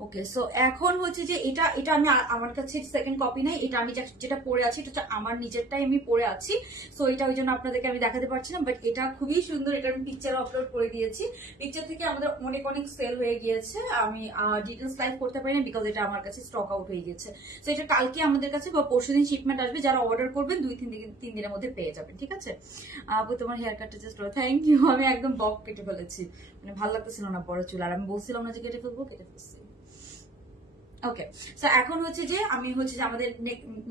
ওকে, সো এখন হচ্ছে যে এটা এটা আমি, আমার কাছে সেকেন্ড কপি নাই, এটা আমি যেটা পরে আছি এটা হচ্ছে আমার নিজেরটাই আমি পরে আছি। সো এটা ওই জন্য আপনাদেরকে আমি দেখাতে পারছি না, বাট এটা খুবই সুন্দর। এটা আমি পিকচার আপলোড করে দিয়েছি, পিকচার থেকে আমাদের অনেক অনেক সেল হয়ে গিয়েছে। আমি ডিটেলস লাইভ করতে পারি না বিকজ এটা আমার কাছে স্টক আউট হয়ে গেছে। সো এটা কালকে আমাদের কাছে বা পরশুদিন শিপমেন্ট আসবে, যারা অর্ডার করবেন 2-3 দিনের মধ্যে পেয়ে যাবেন, ঠিক আছে? আপু তোমার হেয়ার কাটটা জাস্ট, থ্যাংক ইউ। আমি একদম বক কেটে ফেলেছি, মানে ভালো লাগতেছিল না বড় চুল, আর আমি বলছিলাম না যে কেটে ফেলবো, কেটে ফেলছি। ওকে, সো এখন হচ্ছে যে আমি হচ্ছে যে আমাদের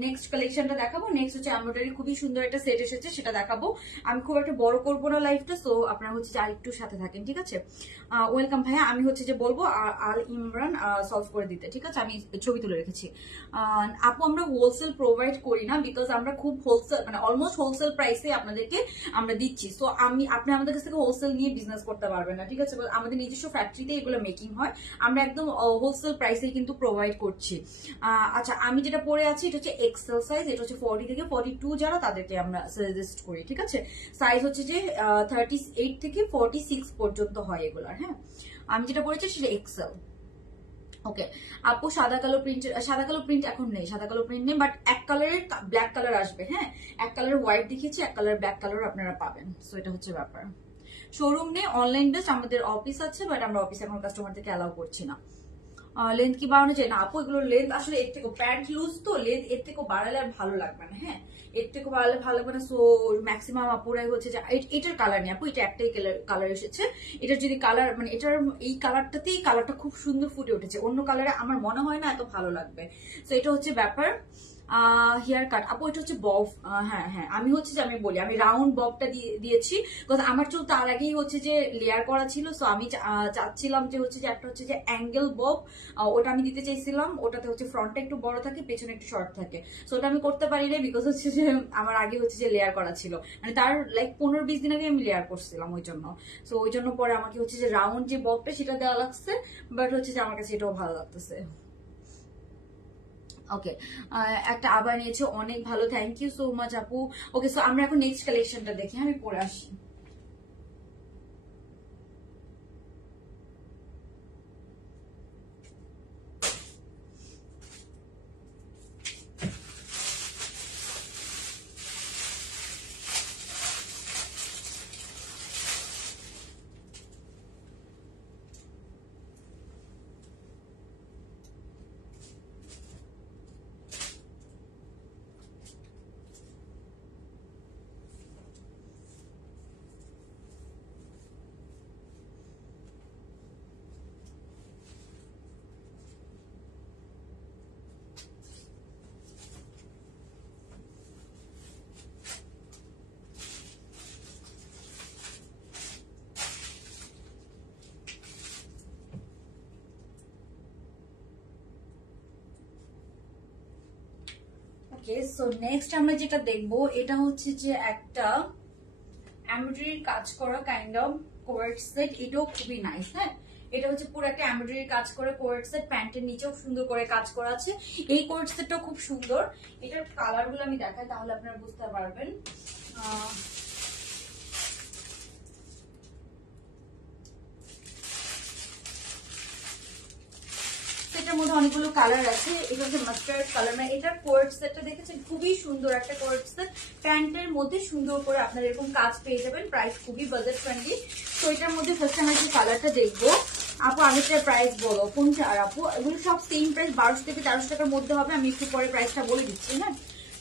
নেক্সট কালেকশনটা দেখাবো। নেক্সট হচ্ছে এমব্রয়ডারি খুবই সুন্দর একটা সেট এসেছে, সেটা দেখাবো। আমি খুব একটা বড় করবো না লাইফটা, সো আপনারা হচ্ছে যে আরেকটু সাথে থাকেন, ঠিক আছে? ওয়েলকাম ভাইয়া, আমি হচ্ছে যে বলবো আল ইমরান সলভ করে দিতে, ঠিক আছে? আমি ছবি তুলে রেখেছি। আপু আমরা হোলসেল প্রোভাইড করি না, বিকজ আমরা খুব হোলসেল, মানে অলমোস্ট হোলসেল প্রাইসে আপনাদেরকে আমরা দিচ্ছি। সো আপনি আমাদের কাছ থেকে হোলসেল নিয়ে বিজনেস করতে পারবেন না, ঠিক আছে? আমাদের নিজস্ব ফ্যাক্টরিতে এগুলো মেকিং হয়, আমরা একদম হোলসেল প্রাইসে কিন্তু প্রোভাইড করছি। আচ্ছা, আমি যেটা পরে আছি এটা হচ্ছে এক্সেল সাইজ, এটা হচ্ছে 40 থেকে 42 যারা, তাদেরকে আমরা সাজেস্ট করি, ঠিক আছে? সাইজ হচ্ছে যে 38 থেকে 46 পর্যন্ত হয় এগুলার, হ্যাঁ। আমি যেটা পরেছি সেটা এক্সেল। ওকে আপু, সাদা কালো প্রিন্ট এখন নেই, সাদা কালো প্রিন্ট নেই, বাট এক কালারের ব্ল্যাক কালার আসবে, হ্যাঁ। এক কালার হোয়াইট দেখিয়েছি, এক কালার ব্ল্যাক কালার আপনারা পাবেন। সো এটা হচ্ছে ব্যাপার। শোরুম নেই, অনলাইন বেসড, আমাদের অফিস আছে, বাট আমরা অফিসে এখন কাস্টমারদেরকে অ্যালাউ করছি না। লেন্থ কি বাড়ানো যায় না আপু, এগুলো লেন্থ আসলে এর থেকে প্যান্ট লুজ তো লেন্থ এর থেকে বাড়ালে আর ভালো লাগবে না। হ্যাঁ, এর থেকে বাড়ালে ভালো লাগবে না। সো ম্যাক্সিমাম আপুরাই হচ্ছে যে এটার কালার নেই আপু, এটা একটাই কালার এসেছে। এটার যদি কালার মানে এটার এই কালারটাতেই কালারটা খুব সুন্দর ফুটে উঠেছে, অন্য কালারে আমার মনে হয় না এত ভালো লাগবে। তো এটা হচ্ছে ব্যাপার। হেয়ার কাট আপু, এটা হচ্ছে বব। হ্যাঁ হ্যাঁ, আমি হচ্ছে যে আমি বলি আমি রাউন্ড ববটা দিয়েছি, কারণ আমার চুল তার আগেই হচ্ছে যে লেয়ার করা ছিল। সো আমি চাচ্ছিলাম যে হচ্ছে যে একটা হচ্ছে যে অ্যাঙ্গেল বব, ওটা আমি দিতে চাইছিলাম। ওটাতে হচ্ছে ফ্রন্টটা একটু বড় থাকে, পেছনে একটু শর্ট থাকে। সো ওটা আমি করতে পারি না, বিকজ হচ্ছে যে আমার আগে হচ্ছে যে লেয়ার করা ছিল, মানে তার লাইক 15-20 দিন আগে আমি লেয়ার করছিলাম ওই জন্য। সো ওই জন্য পরে আমাকে হচ্ছে যে রাউন্ড যে ববটা সেটা দেওয়া লাগছে, বাট হচ্ছে যে আমার কাছে এটাও ভালো লাগতেছে। ওকে, একটা আবার নিয়েছে, অনেক ভালো, থ্যাংক ইউ সো মাচ আপু। ওকে, সো আমরা এখন নেক্সট কালেকশনটা দেখি, আমি পরে আসি। ওকে, সো নেক্সট আমরা যেটা দেখবো এটা হচ্ছে যে একটা এমব্রয়ডারি কাজ করা কাইন্ড অফ কোয়ার্ড সেট, এটাও খুবই নাইস। হ্যাঁ, এটা হচ্ছে পুরো একটা এমব্রয়ডারি কাজ করে কোয়ার্ড সেট, প্যান্টের নিচেও সুন্দর করে কাজ করা আছে। এই কোয়ার্ড সেটটাও খুব সুন্দর। এটার কালার গুলো আমি দেখাই তাহলে আপনারা বুঝতে পারবেন। এটার মধ্যে অনেকগুলো কালার আছে। এটা হচ্ছে মাস্টার্ড কালার, মানে এটার কোয়ার্ড সেটটা দেখেছেন, খুবই সুন্দর একটা কোয়ার্ড সেট। প্যান্টের মধ্যে সুন্দর করে আপনার এরকম কাজ পেয়ে যাবেন, প্রাইস খুবই বাজেট ফ্রেন্ডলি। তো এটার মধ্যে ফার্স্ট আমরা যে কালারটা দেখবো, আপু আগেরটার প্রাইস বলো কোনটা? আর আপু এগুলো সব সেম প্রাইস, 1200 থেকে 1300 টাকার মধ্যে হবে। আমি একটু পরে প্রাইসটা বলে দিচ্ছি। হ্যাঁ,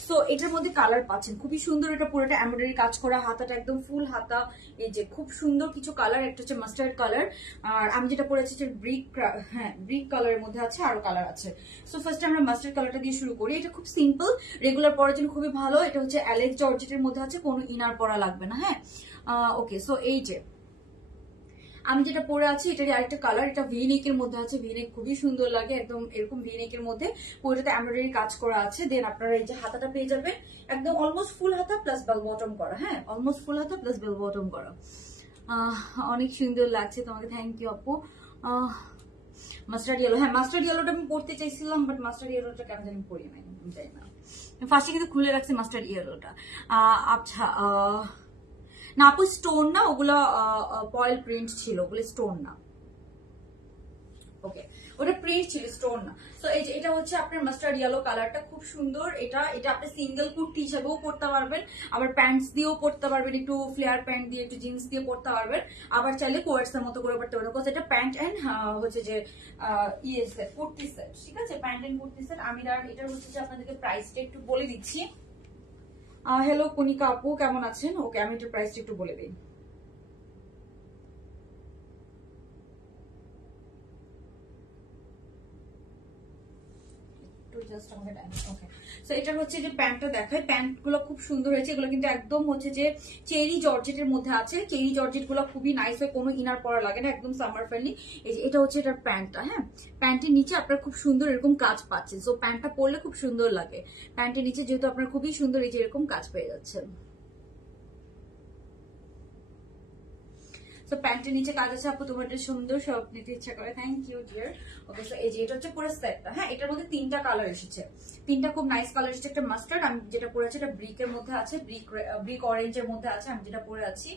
তো এটার মধ্যে কালার পাচ্ছেন খুবই সুন্দর, এটা পুরোটা এমব্রয়ডারি কাজ করা, হাতাটা একদম ফুল হাতা। এই যে খুব সুন্দর কিছু কালার, একটা হচ্ছে মাস্টার্ড কালার, আর আমি যেটা পরেছি যে ব্রিক, হ্যাঁ ব্রিক কালারের মধ্যে আছে, আরো কালার আছে। সো ফার্স্ট আমরা মাস্টার্ড কালারটা দিয়ে শুরু করি। এটা খুব সিম্পল, রেগুলার পরার জন্য খুবই ভালো। এটা হচ্ছে অ্যালেক্স জর্জেটের মধ্যে আছে, কোনো ইনার পরা লাগবে না। হ্যাঁ, ওকে, সো এই যে আমি যেটা পরে আছি এটারই আরেকটা কালার, এটা ভিনেকের মধ্যে আছে। ভিনেক খুবই সুন্দর লাগে, একদম এরকম ভিনেকের মধ্যে পুরোটাতে এমব্রয়ডারি কাজ করা আছে। দেন আপনারা এই যে হাতাটা পেয়ে যাবেন একদম অলমোস্ট ফুল হাতা প্লাস বেল বটম করা। হ্যাঁ, অলমোস্ট ফুল হাতা প্লাস বেল বটম করা। অনেক সুন্দর লাগছে তোমাকে, থ্যাংক ইউ আপু। মাস্টার্ড ইয়েলো, হ্যাঁ মাস্টার্ড ইয়েলোটা আমি পড়তে চাইছিলাম, বাট মাস্টার্ড ইয়েলোটা কেন জানি পড়ি নাই, যাই না। ফার্স্টে কিন্তু খুলে রাখছি মাস্টার্ড ইয়েলোটা। আচ্ছা, না আপু স্টোন না, ওগুলো ফয়েল প্রিন্ট ছিল, ওগুলো স্টোন না। ওকে, ওটা প্রিন্ট ছিল, স্টোন না। তো এই যে এটা হচ্ছে আপনার মাস্টার্ড ইয়েলো কালারটা, খুব সুন্দর। এটা আপনি সিঙ্গেল কুর্তি হিসেবেও পরতে পারবেন, আবার প্যান্টস দিয়েও পরতে পারবেন, একটু ফ্লেয়ার প্যান্ট দিয়ে একটু জিন্স দিয়ে পরতে পারবেন, আবার চাইলে কোয়ার্টস এর মতো করে পরতে পারবেন। বিকজ এটা প্যান্ট এন্ড হচ্ছে যে ইয়ে সেট, কুর্তি সেট, ঠিক আছে, প্যান্ট এন্ড কুর্তি সেট। আমি এটার হচ্ছে যে আপনাদেরকে প্রাইসটা একটু বলে দিচ্ছি। হ্যালো কনিকা আপু, কেমন আছেন? ওকে, আমি একটু প্রাইসটা একটু বলে দিই। এটার হচ্ছে যে প্যান্টটা দেখায়, প্যান্ট গুলো খুব সুন্দর হয়েছে। এগুলো কিন্তু একদম হচ্ছে যে চেরি জর্জেটের মধ্যে আছে। চেরি জর্জেট গুলো খুবই নাইস হয়, কোনো ইনার পরা লাগে না, একদম সামার ফ্রেন্ডলি। এই যে এটা হচ্ছে এটার প্যান্টটা। হ্যাঁ, প্যান্টের নিচে আপনার খুব সুন্দর এরকম কাজ পাচ্ছেন। সো প্যান্টটা পরলে খুব সুন্দর লাগে। প্যান্টের নিচে যেহেতু আপনার খুবই সুন্দর এই যে এরকম কাজ পেয়ে যাচ্ছেন। তো প্যান্টের নিচে কাজ আছে আপু, তোমার সুন্দর, সব নিতে ইচ্ছা করে, thank you dear. Okay, so এই যে এটা হচ্ছে পুরো সেটটা। হ্যাঁ, এটার মধ্যে 3টা কালার এসেছে, 3টা খুব নাইস কালার এসেছে। একটা মাস্টার্ড, আমি যেটা পরে আছি এটা ব্রিকের মধ্যে আছে, ব্রিক অরেঞ্জের মধ্যে আছে আমি যেটা পরে আছি।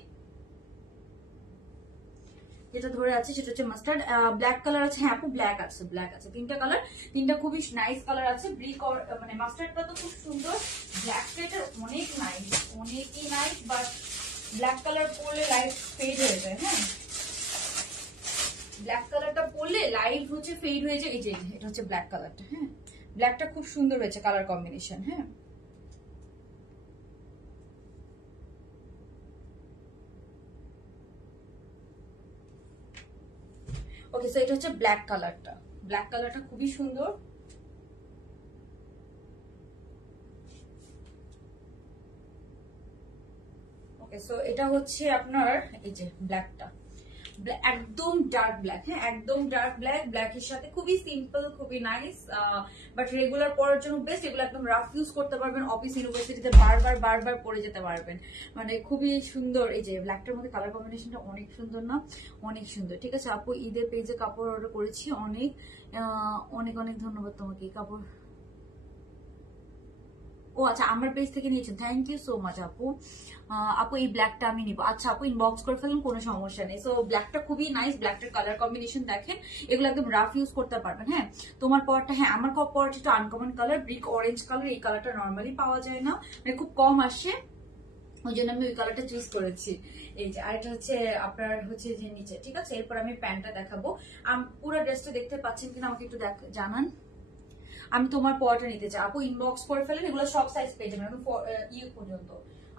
যেটা ধরে আছে সেটা হচ্ছে মাস্টার্ড, ব্ল্যাক কালার আছে। হ্যাঁ আপু ব্ল্যাক আছে, ব্ল্যাক আছে, 3টা কালার, 3টা খুবই নাইস কালার আছে। ব্রিক মানে মাস্টার্ডটা তো খুব সুন্দর, ব্ল্যাকটা এটা অনেক নাইস, অনেকই নাইস, বাট ব্ল্যাক কালার পরলে লাইট ফেড হয়ে যায়। হ্যাঁ, ব্ল্যাক কালারটা পরলে লাইট হচ্ছে ফেড হয়ে যায়। এই যে এটা হচ্ছে ব্ল্যাক কালারটা, হ্যাঁ ব্ল্যাকটা খুব সুন্দর হয়েছে কালার কম্বিনেশন। হ্যাঁ ওকে, সো এটা হচ্ছে ব্ল্যাক কালারটা, ব্ল্যাক কালারটা খুবই সুন্দর। ওকে, সো এটা হচ্ছে আপনার এই যে ব্ল্যাকটা, একদম ডার্ক ব্ল্যাক, হ্যাঁ একদম ডার্ক ব্ল্যাক, ব্ল্যাকের সাথে খুবই সিম্পল, খুবই নাইস, বাট রেগুলার পরার জন্য বেস্ট। এগুলো একদম রাফ ইউজ করতে পারবেন, অফিস ইউনিভার্সিটিতে বারবার বারবার পরে যেতে পারবেন, মানে খুবই সুন্দর। এই যে ব্ল্যাকটার মধ্যে কালার কম্বিনেশনটা অনেক সুন্দর না, অনেক সুন্দর। ঠিক আছে আপু, ঈদের পেজে কাপড় অর্ডার করেছি, অনেক অনেক অনেক ধন্যবাদ তোমাকে। কাপড়, ও আচ্ছা আমার পেজ থেকে নিয়েছেন, থ্যাংক ইউ সো মাচ আপু। আপু এই ব্ল্যাকটা আমি নিবো, আচ্ছা আপু ইনবক্স করে ফেলুন, কোনো সমস্যা নেই। সো ব্ল্যাকটা খুবই নাইস, ব্ল্যাকটার কালার কম্বিনেশন দেখেন, এগুলো একদম রাফ ইউজ করতে পারবেন। হ্যাঁ তোমার পরটা, হ্যাঁ আমার পরটা একটু uncommon colour, brick orange colour, এই কালারটা নর্মালি পাওয়া যায় না, মানে খুব কম আসে, ওই জন্য আমি ওই কালারটা চুজ করেছি। এই যে আরেকটা হচ্ছে আপনার হচ্ছে যে নিচে, ঠিক আছে এরপর আমি প্যান্টটা দেখাবো। পুরো ড্রেসটা দেখতে পাচ্ছেন কিনা আমাকে একটু জানান। আমি তোমার পরটা নিতে চাই আপু, ইনবক্স করে ফেলেন, এগুলো সব সাইজ পেয়ে যাবেন এখন ইয়ে পর্যন্ত।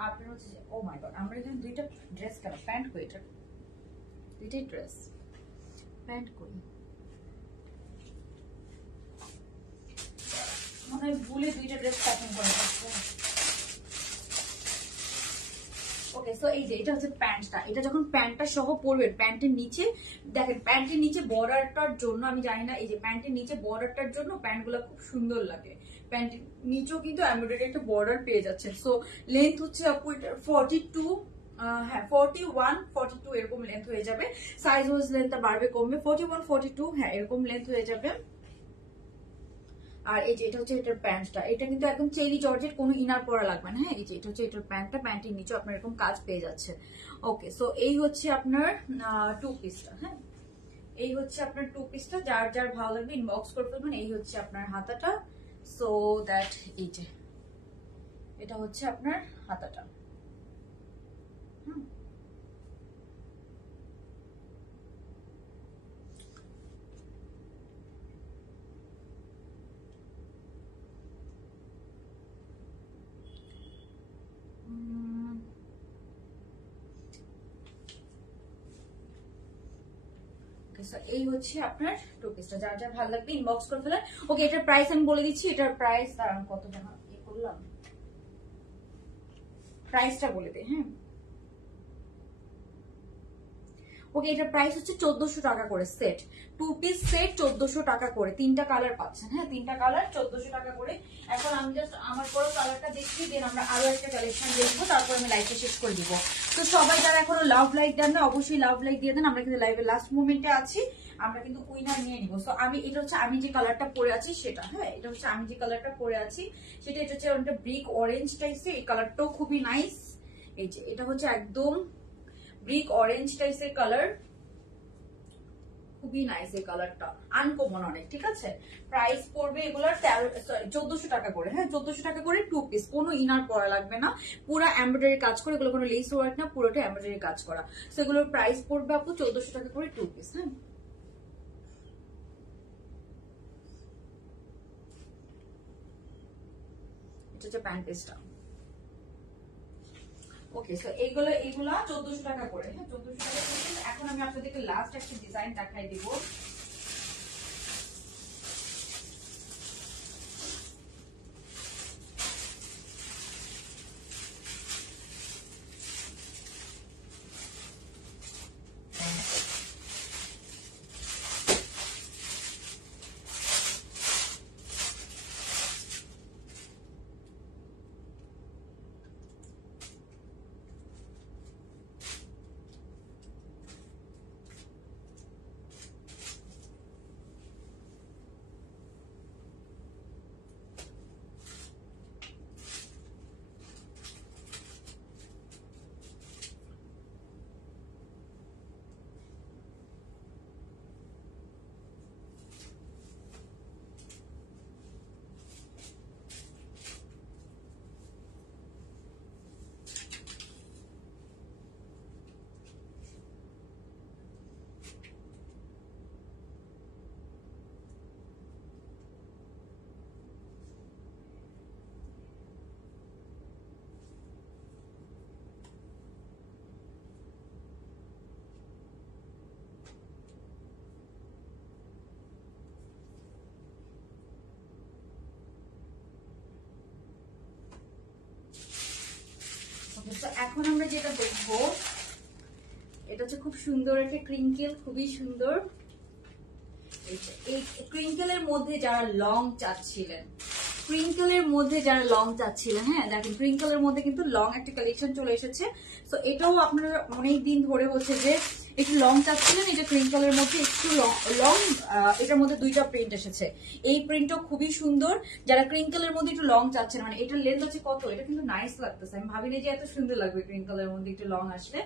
আপনার হচ্ছে ও মাই গড, আমরা এখানে দুইটা ড্রেস কেন, প্যান্ট কই, এটা দুইটাই ড্রেস, প্যান্ট কই, মনে হয় ভুলে দুইটা ড্রেস প্যাকিং করে রাখবো। ওকে, সো এই যে এটা হচ্ছে প্যান্টটা, এটা যখন প্যান্টটা সহ পরবেন, প্যান্টের নিচে দেখেন, প্যান্টের নিচে বর্ডারটার জন্য আমি জানি না, এই যে প্যান্টের নিচে বর্ডারটার জন্য প্যান্টগুলো খুব সুন্দর লাগে, প্যান্টের নিচেও কিন্তু এমব্রয়ডারি একটা বর্ডার পেয়ে যাচ্ছে। সো লেন্থ হচ্ছে আপু এটা 42, হ্যাঁ 41 42 এরকম লেন্থ হয়ে যাবে, সাইজ ওয়াইজ লেন্থটা বাড়বে কমবে, 41 42 হ্যাঁ এরকম লেন্থ হয়ে যাবে। আর এই যে এটা হচ্ছে এটার প্যান্টটা, এটা কিন্তু একদম চেরি জর্জেট, কোনো ইনার পরা লাগবে না। হ্যাঁ এই যে এটা হচ্ছে এটার প্যান্টটা, প্যান্টের নিচে আপনার এরকম কাজ পেয়ে যাচ্ছে। ওকে, সো এই হচ্ছে আপনার টু পিসটা। হ্যাঁ এই হচ্ছে আপনার টু পিসটা, যার যার ভালো লাগবে ইনবক্স করে ফেলবেন। এই হচ্ছে আপনার হাতাটা, সো দ্যাট এই যে এটা হচ্ছে আপনার হাতাটা। হুম এই হচ্ছে আপনার টু পিসটা, যার যার ভালো লাগবে ইনবক্স করে ফেলেন। ওকে, এটার প্রাইস আমি বলে দিচ্ছি, এটার প্রাইস দাঁড়ান কত জানা করলাম, প্রাইসটা বলে দে। হ্যাঁ ওকে, এটার প্রাইস হচ্ছে 1400 টাকা করে সেট, টু পিস সেট 1400 টাকা করে, তিনটা কালার পাচ্ছেন। হ্যাঁ তিনটা কালার 1400 টাকা করে। এখন আমি জাস্ট আমার পরে কালারটা দেখিয়ে দেন, আমরা আরো একটা কালেকশন দেখবো, তারপর আমি লাইভটা শেষ করে দিব। তো সবাই যারা এখনো লাভ লাইক দেন না, অবশ্যই লাভ লাইক দিয়ে দেন, আমরা কিন্তু লাইভের লাস্ট মোমেন্টে আছি, আমরা কিন্তু উইনার নিয়ে নিবো। তো আমি এটা হচ্ছে আমি যে কালারটা পরে আছি সেটা, হ্যাঁ এটা হচ্ছে আমি যে কালারটা পরে আছি সেটা, এটা হচ্ছে একটা ব্রিক অরেঞ্জ টাইপের, এই কালারটাও খুবই নাইস। এই যে এটা হচ্ছে একদম ব্রিক অরেঞ্জ টাইপের কালার, খুবই নাইস এই কালারটা, আনকমন অনেক। ঠিক আছে প্রাইস পড়বে এগুলার 1400 টাকা করে। হ্যাঁ 1400 টাকা করে টু পিস, কোনো ইনার পরা লাগবে না, পুরো এমব্রয়ডারি কাজ করে, এগুলো কোনো লেস ওয়ার্ক না, পুরোটা এমব্রয়ডারি কাজ করা। সো এগুলোর প্রাইস পড়বে আপু 1400 টাকা করে টু পিস। হ্যাঁ এটা হচ্ছে প্যান্ট পিসটা। ওকে, সো এইগুলা 1400 টাকা করে। হ্যাঁ 1400 টাকা করে। এখন আমি আপনাদেরকে লাস্ট একটা ডিজাইন দেখাই দিব। তো এখন আমরা যেটা দেখবো এটা হচ্ছে খুব সুন্দর একটা ক্রিঙ্কেল, খুবই সুন্দর। এই ক্রিঙ্কেলের মধ্যে যারা লং চাচ্ছিলেন, হ্যাঁ দেখেন ক্রিঙ্কেলের মধ্যে কিন্তু লং একটা কালেকশন চলে এসেছে। তো এটাও আপনারা অনেকদিন ধরে হচ্ছে যে একটু লং চাচ্ছিলেন, এটা ক্রিঙ্কেলের মধ্যে একটু লং, এটার মধ্যে দুইটা প্রিন্ট এসেছে। এই প্রিন্টও খুবই সুন্দর। যারা ক্রিঙ্কেলের মধ্যে একটু লং চাচ্ছেন, মানে এটার লেন্থ আছে কত, এটা কিন্তু নাইস লাগতেছে, আমি ভাবিনি যে এত সুন্দর লাগবে ক্রিঙ্কেলের মধ্যে একটু লং আসলে।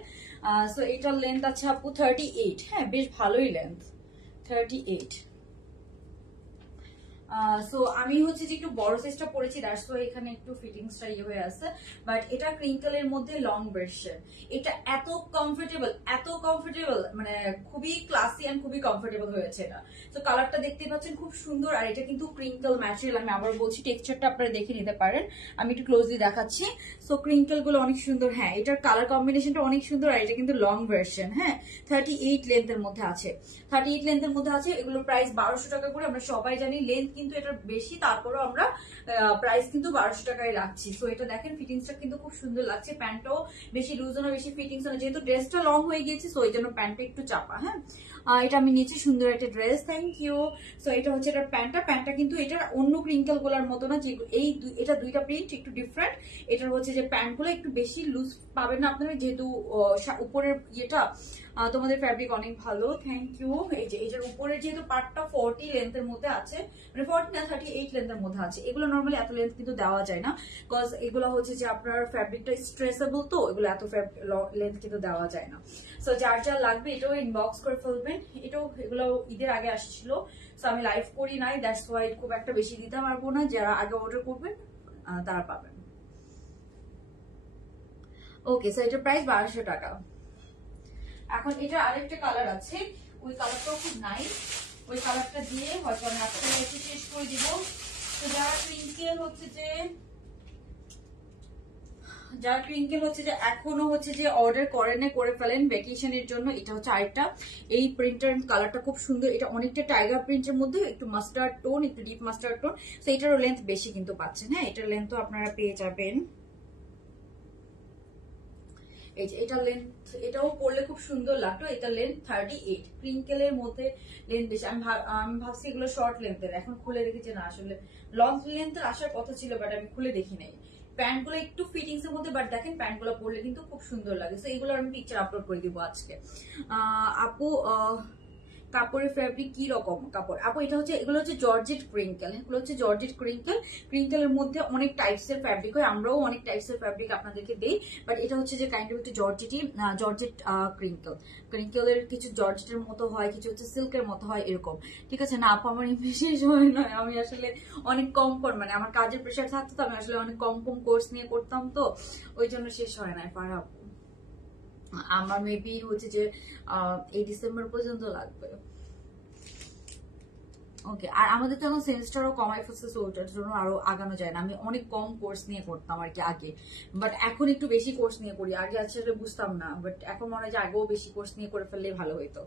সো এটার লেন্থ আছে আপু 38, হ্যাঁ বেশ ভালোই লেন্থ 38। সো আমি হচ্ছে যে একটু বড় সাইজটা পরেছি, দ্যাটস ওয়াই এখানে একটু ফিটিংসটা ইয়ে হয়ে আছে। বাট এটা ক্রিঙ্কেলের মধ্যে লং ভার্সন, এটা এত কমফোর্টেবল, মানে খুবই ক্লাসি এন্ড খুবই কমফোর্টেবল হয়েছে এটা। তো কালারটা দেখতে পাচ্ছেন খুব সুন্দর, আর এটা কিন্তু ক্রিঙ্কেল ম্যাটেরিয়াল। আমি আবার বলছি টেক্সচারটা আপনারা দেখে নিতে পারেন, আমি একটু ক্লোজলি দেখাচ্ছি। সো ক্রিঙ্কেল গুলো অনেক সুন্দর, হ্যাঁ এটার কালার কম্বিনেশনটা অনেক সুন্দর, আর এটা কিন্তু লং ভার্সন, হ্যাঁ 38 লেন্থের মধ্যে আছে, 38 লেন্থের মধ্যে আছে। এগুলোর প্রাইস 1200 টাকা করে। আমরা সবাই জানি লেন্থ কিন্তু এটার বেশি, তারপরেও আমরা প্রাইস কিন্তু 1200 টাকায় রাখছি। সো এটা দেখেন ফিটিংসটা কিন্তু খুব সুন্দর লাগছে, প্যান্টও বেশি লুজ না বেশি ফিটিংস না, যেহেতু ড্রেসটা লং হয়ে গিয়েছে সো এই জন্য প্যান্টটা একটু চাপা। হ্যাঁ এটা আমি নিচে সুন্দর একটা ড্রেস, থ্যাংক ইউ। সো এটা হচ্ছে এটার প্যান্টটা কিন্তু এটার অন্য ক্রিঙ্কেল গুলার মতো না, যে এটা দুইটা প্রিন্ট একটু ডিফারেন্ট। এটার হচ্ছে যে প্যান্ট গুলো একটু বেশি লুজ পাবেন না আপনারা, যেহেতু উপরের ইয়েটা তোমাদের ফ্যাব্রিক অনেক ভালো, থ্যাংক ইউ। এই যে এটার উপরের যেহেতু পার্টটা 40 লেন্থের মধ্যে আছে, মানে 40 না 38 লেন্থের মধ্যে আছে। এগুলো নর্মালি এত লেন্থ কিন্তু দেওয়া যায় না, বিকজ এগুলো হচ্ছে যে আপনার ফ্যাব্রিকটা স্ট্রেচেবল, তো এগুলো এত লেন্থ কিন্তু দেওয়া যায় না। সো যার যা লাগবে এটাও ইনবক্স করে ফেলবেন। এগুলো ঈদের আগে আসছিল, সো আমি লাইভ করি নাই, দ্যাটস ওয়াই খুব একটা বেশি দিতে পারবো না। যারা আগে অর্ডার করবেন তারা পাবেন। ওকে, সো এটার প্রাইস 1200 টাকা। এখন এটা আরেকটা কালার আছে, ওই কালারটাও খুব নাইস, ওই কালারটা দিয়ে হয়তো আমি আজকে একটু শেষ করে দিব। তো যারা ক্রিঙ্কেল হচ্ছে যে এখনো হচ্ছে যে অর্ডার করেন করে ফেলেন ভ্যাকেশনের জন্য। এটা হচ্ছে আরেকটা, এই প্রিন্টার কালারটা খুব সুন্দর, এটা অনেকটা টাইগার প্রিন্টের মধ্যে একটু মাস্টার্ড টোন, একটু ডিপ মাস্টার্ড টোন। তো এটারও লেন্থ বেশি কিন্তু পাচ্ছেন, হ্যাঁ এটার লেন্থও আপনারা পেয়ে যাবেন। এই যে এটা লেন্থ, এটাও পরলে খুব সুন্দর লাগতো। এটা লেন্থ 38, ক্রিঙ্কেলের মধ্যে লেন্থ বেশি। আমি ভাবছি এগুলো শর্ট লেন্থের, এখন খুলে দেখেছি না আসলে লং লেন্থের আসার কথা ছিল, বাট আমি খুলে দেখি নাই। প্যান্ট গুলো একটু ফিটিংস এর মধ্যে, বাট দেখেন প্যান্ট গুলো পরলে কিন্তু খুব সুন্দর লাগে। তো এগুলো আমি পিকচার আপলোড করে দিব আজকে। আপু কাপড়ের ফ্যাব্রিক কি রকম কাপড় আপু? এটা হচ্ছে, এগুলো হচ্ছে জর্জেট ক্রিঙ্কেল, এগুলো হচ্ছে জর্জেট ক্রিঙ্কেল। ক্রিঙ্কেলের মধ্যে অনেক টাইপস এর ফ্যাব্রিক হয়, আমরাও অনেক টাইপস এর ফ্যাব্রিক আপনাদেরকে দেই, বাট এটা হচ্ছে যে কাইন্ড অফ একটু জর্জেট ক্রিঙ্কেল। ক্রিঙ্কেলের কিছু জর্জেটের মতো হয়, কিছু হচ্ছে সিল্কের মতো হয়, এরকম। ঠিক আছে না আপু, আমার ইংলিশে সময় নয়, আমি আসলে অনেক কম মানে আমার কাজের প্রেশার থাকতো, তো আমি আসলে অনেক কম কোর্স নিয়ে করতাম, তো ওই জন্য শেষ হয় না। পার আপু আমার মেবি হচ্ছে যে এই ডিসেম্বর পর্যন্ত লাগবে। ওকে, আর আমাদের তো এখন সেন্সটারও কমাই ফেলছে, সো ওটার জন্য আরো আগানো যায় না। আমি অনেক কম কোর্স নিয়ে করতাম আর কি আগে, বাট এখন একটু বেশি কোর্স নিয়ে করি। আগে আসলে বুঝতাম না, বাট এখন মনে হয় যে আগেও বেশি কোর্স নিয়ে করে ফেললে ভালো হইতো।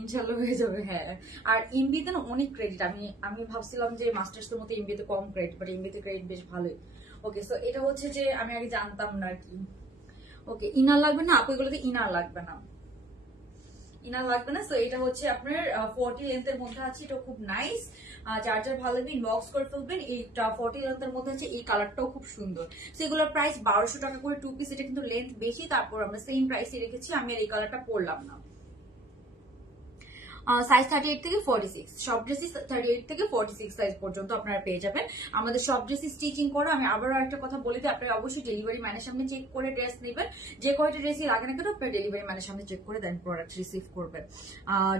ইনশাল্লাহ হয়ে যাবে। হ্যাঁ, আর এমবিতে না অনেক ক্রেডিট, আমি ভাবছিলাম যে মাস্টার্স এর মতো এমবিতে কম ক্রেডিট, বাট এমবিতে ক্রেডিট বেশ ভালোই। ওকে, সো এটা হচ্ছে যে আমি আগে জানতাম না আর কি। ওকে, ইনার লাগবে না আপু? এগুলোতে ইনার লাগবে না, সো এটা হচ্ছে আপনার 40 লেন্থের মধ্যে আছে, এটা খুব নাইস। যার যার ভালো লাগবে ইনবক্স করে ফেলবেন। এইটা 40 লেন্থের মধ্যে আছে, এই কালারটাও খুব সুন্দর। সো এগুলোর প্রাইস 1200 টাকা করে 2 পিস। এটা কিন্তু লেন্থ বেশি, তারপর আমরা সেম প্রাইসে রেখেছি। আমি আর এই কালারটা পরলাম না। সাইজ 38 থেকে 46, সব ড্রেসই 38 থেকে 46 সাইজ পর্যন্ত আপনারা পেয়ে যাবেন। আমাদের সব ড্রেসই স্টিচিং করা। আমি আবারও একটা কথা বলি যে আপনারা অবশ্যই ডেলিভারি ম্যানের সামনে চেক করে ড্রেস নেবেন। যে কয়টা ড্রেসই লাগে না কেন আপনারা ডেলিভারি ম্যানের সামনে চেক করে দেন প্রোডাক্ট রিসিভ করবেন।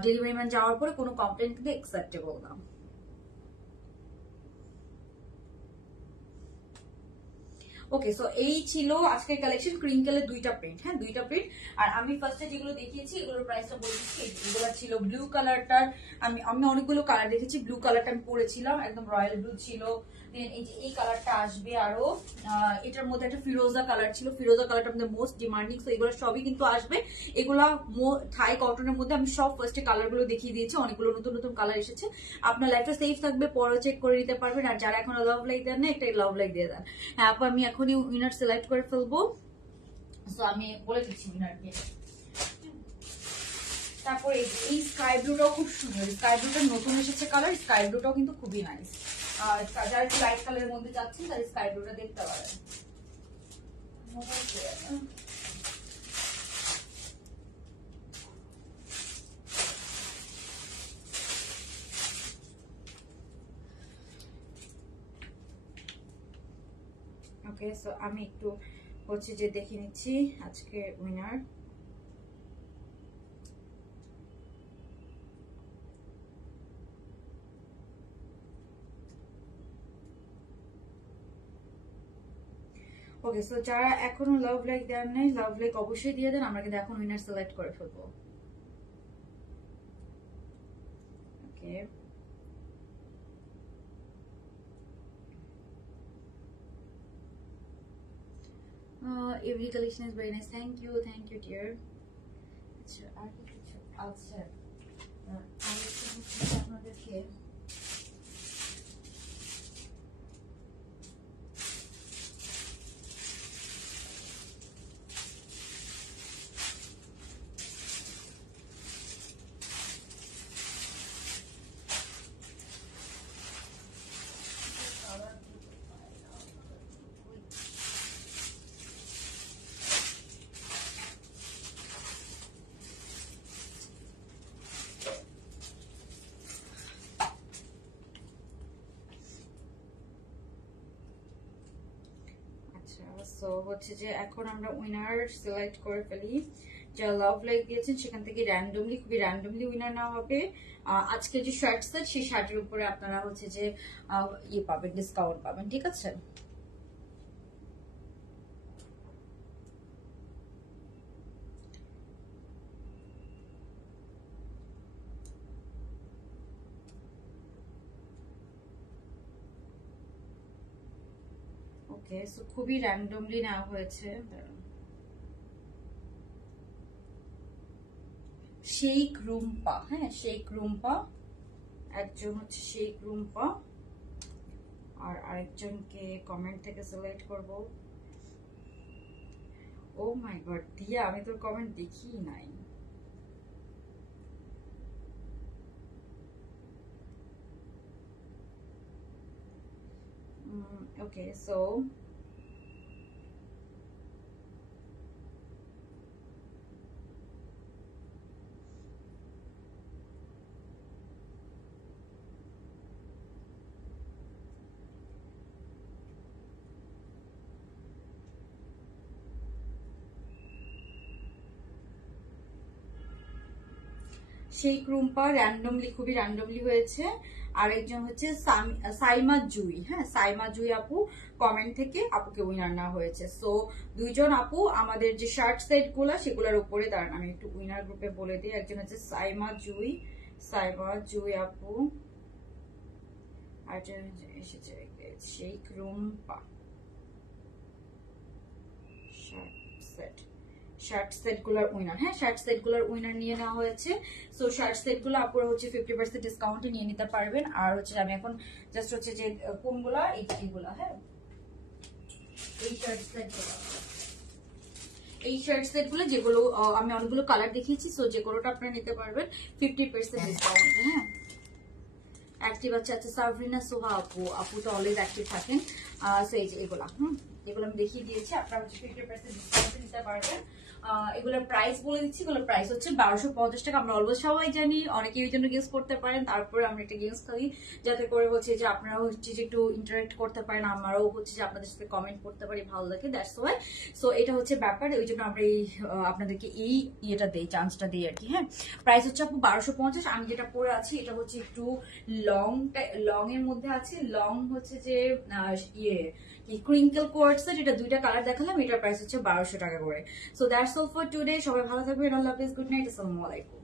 ডেলিভারি ম্যান যাওয়ার পরে কোনো কমপ্লেন কিন্তু অ্যাকসেপ্টেবল না। ওকে, সো এই ছিল আজকের কালেকশন। ক্রিঙ্কেলের দুইটা প্রিন্ট, হ্যাঁ দুইটা প্রিন্ট। আর আমি ফার্স্টে যেগুলো দেখিয়েছি এগুলোর প্রাইসটা বলে দিচ্ছি। এগুলো ছিল ব্লু কালারটার, আমি অনেকগুলো কালার দেখেছি। ব্লু কালারটা আমি পরেছিলাম, একদম রয়্যাল ব্লু ছিল। দেন এই যে এই কালারটা আসবে, আরো এটার মধ্যে একটা ফিরোজা কালার ছিল, ফিরোজা কালারটা আমাদের মোস্ট ডিমান্ডিং। তো এগুলো সবই কিন্তু আসবে। এগুলা থাই কটনের মধ্যে আমি সব ফার্স্টে কালার গুলো দেখিয়ে দিয়েছি, অনেকগুলো নতুন নতুন কালার এসেছে। আপনার লাইফটা সেফ থাকবে, পরে চেক করে নিতে পারবেন। আর যারা এখন লাভ লাইক দেন না, একটা লাভ লাইক দিয়ে দেন। হ্যাঁ আপু, আমি এখনই উইনার সিলেক্ট করে ফেলবো। সো আমি বলে দিচ্ছি উইনারকে। তারপরে এই স্কাই ব্লুটাও খুব সুন্দর, স্কাই ব্লুটা নতুন এসেছে কালার, স্কাই ব্লুটাও কিন্তু খুবই নাইস। আর যারা একটু লাইট কালারের মধ্যে যাচ্ছেন তারা স্কাই ব্লুটা দেখতে পারেন। ওকে, সো আমি একটু হচ্ছে যে দেখে নিচ্ছি আজকে উইনার। ওকে, সো যারা এখনো লাভ লাইক দেন নাই, লাভ লাইক অবশ্যই দিয়ে দেন, আমরা কিন্তু এখন উইনার সিলেক্ট করে ফেলবো। ওকে, every collection is very nice. Thank you dear. আচ্ছা আর কিছু আচ্ছা আপনাদেরকে সো হচ্ছে যে এখন আমরা উইনার সিলেক্ট করে ফেলি। যারা লাভ লাইক দিয়েছেন সেখান থেকে র্যান্ডমলি, খুবই র্যান্ডমলি উইনার নেওয়া হবে। আজকে যে শার্ট সেট, সেই শার্টের উপরে আপনারা হচ্ছে যে ইয়ে পাবেন, ডিসকাউন্ট পাবেন, ঠিক আছে? ওকে, সো খুবই র্যান্ডমলি নেওয়া হয়েছে। শেখ রুম্পা, হ্যাঁ শেখ রুম্পা, একজন হচ্ছে শেখ রুম্পা, আর আরেকজনকে কমেন্ট থেকে সিলেক্ট করব। ও মাই গড দিয়া, আমি তোর কমেন্ট দেখিই নাই। ওকে, সো শেখ রুম্পা র্যান্ডমলি, খুবই র্যান্ডমলি হয়েছে। আরেকজন হচ্ছে সাইমা জুই, হ্যাঁ সাইমা জুই আপু কমেন্ট থেকে আপুকে উইনার না হয়েছে। সো দুইজন আপু আমাদের যে শার্ট সেট গুলা সেগুলোর উপরে দাঁড়ান, আমি একটু উইনার গ্রুপে বলে দিই। একজন হচ্ছে সাইমা জুই আপু, আরেকজন এসেছে শেখ রুম্পা। শার্ট সেট গুলার উইনার, হ্যাঁ শার্ট সেট গুলার উইনার নিয়ে নেওয়া হয়েছে। সো শার্ট সেট গুলো আপনারা হচ্ছে 50% ডিসকাউন্টে নিয়ে নিতে পারবেন। আর হচ্ছে আমি এখন জাস্ট হচ্ছে যে কোনগুলা, এইগুলা, হ্যাঁ এই শার্ট সেট গুলো, এই শার্ট সেট গুলো যেগুলো আমি অনেকগুলো কালার দেখিয়েছি। সো যে কোনোটা আপনারা নিতে পারবেন 50% ডিসকাউন্টে। হ্যাঁ অ্যাক্টিভ আছে, আচ্ছা সাবরিনা সোহা আপু তো অলওয়েজ অ্যাক্টিভ থাকেন। সো এই যে এগুলা, এগুলো আমি দেখিয়ে দিয়েছি, আপনারা হচ্ছে 50% ডিসকাউন্টে নিতে পারবেন। এগুলোর প্রাইস বলে দিচ্ছি, এগুলোর প্রাইস হচ্ছে 1250 টাকা। আমরা অলওয়েজ সবাই জানি, অনেকেই ওই জন্য গেস করতে পারেন, তারপরে আমরা একটা গেমস খেলি যাতে করে হচ্ছে যে আপনারা হচ্ছে যে একটু ইন্টারেক্ট করতে পারেন, আমরাও হচ্ছে যে আপনাদের সাথে কমেন্ট করতে পারি, ভালো লাগে, দ্যাটস ওয়াই। সো এটা হচ্ছে ব্যাপার, ওই জন্য আমরা এই আপনাদেরকে এই ইয়েটা দেই, চান্সটা দিই আর কি। হ্যাঁ প্রাইস হচ্ছে আপু 1250। আমি যেটা পরে আছি এটা হচ্ছে একটু লং এর মধ্যে আছে, লং হচ্ছে যে ইয়ে ক্রিঙ্কেল কোয়ার্টস, এটা দুইটা কালার দেখালাম, এটার প্রাইস হচ্ছে 1200 টাকা করে। So that's all for today, সবাই ভালো থাকবেন, আল্লাহ হাফেজ, গুড নাইট, আসসালামু আলাইকুম।